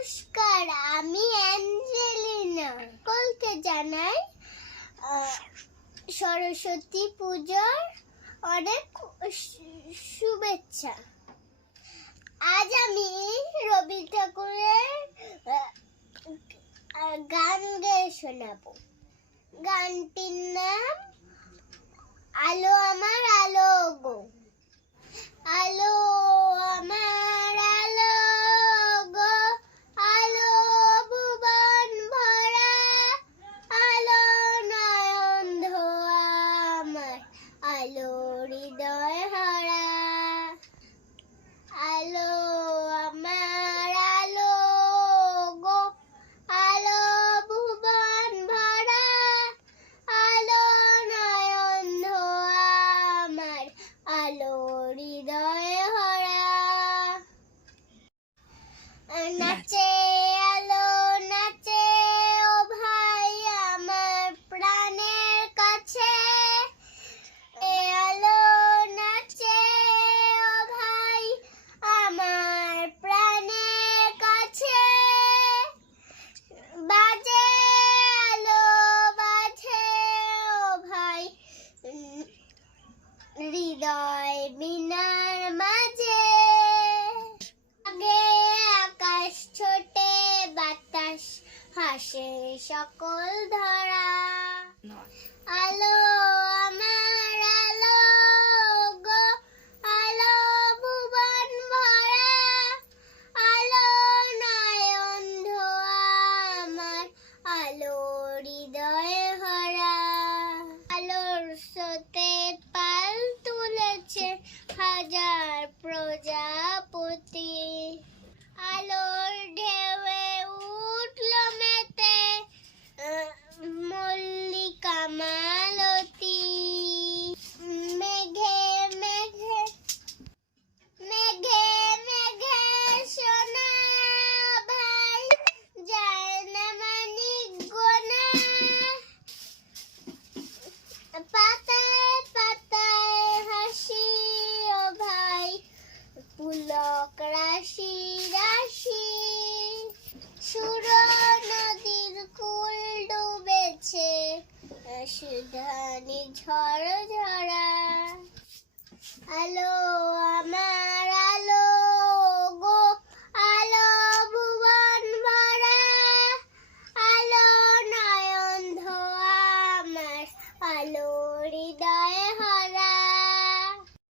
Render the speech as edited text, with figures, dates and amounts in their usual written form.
নমস্কার, আমি অ্যাঞ্জেলিনা। সকলকে জানাই সরস্বতী পূজার অনেক শুভেচ্ছা। আজ আমি রবি ঠাকুরের গান গেয়ে শোনাবো। গানটির নাম আলো আমার আলো গো। আলো আমার আলো গো, আলো ভুবন ভরা, আলো নয়ন ধোয়া আমার, আলো হৃদয় হারা। আলো আমার আলো গো, আলো ভুবন ভরা, আলো নয়ন ধোয়া আমার, আলো হৃদয় হারা। নাচে আলো নাচে ও ভাই আমার প্রাণের কাছে, আলো নাচে ও ভাই আমার প্রাণের কাছে। বাজে আলো বাজে ও ভাই হৃদয় বীণার মাঝে। আগে আকাশ ছোটে বাতাস হাসে সকল ধরা। আলো আমার আলো গো, আলো ভুবন ভরা, আলো নয়ন ধোয়া আমার, আলো হৃদয় ভরা। আলোর স্রোতে পাল তুলেছে হাজার প্রজাপতি, আলোর ঢেউয়ে উঠল মেতে মল্লিকা মালতী। মেঘে মেঘে মেঘে মেঘে সোনা ভাই যায় না মানিক গোনা। পাতায় পাতায় হাসি ও ভাই পুলক রাশি রাশি। সুর নদীর কুল ডুবেছে সুধানি ঝড় ঝরা। আলো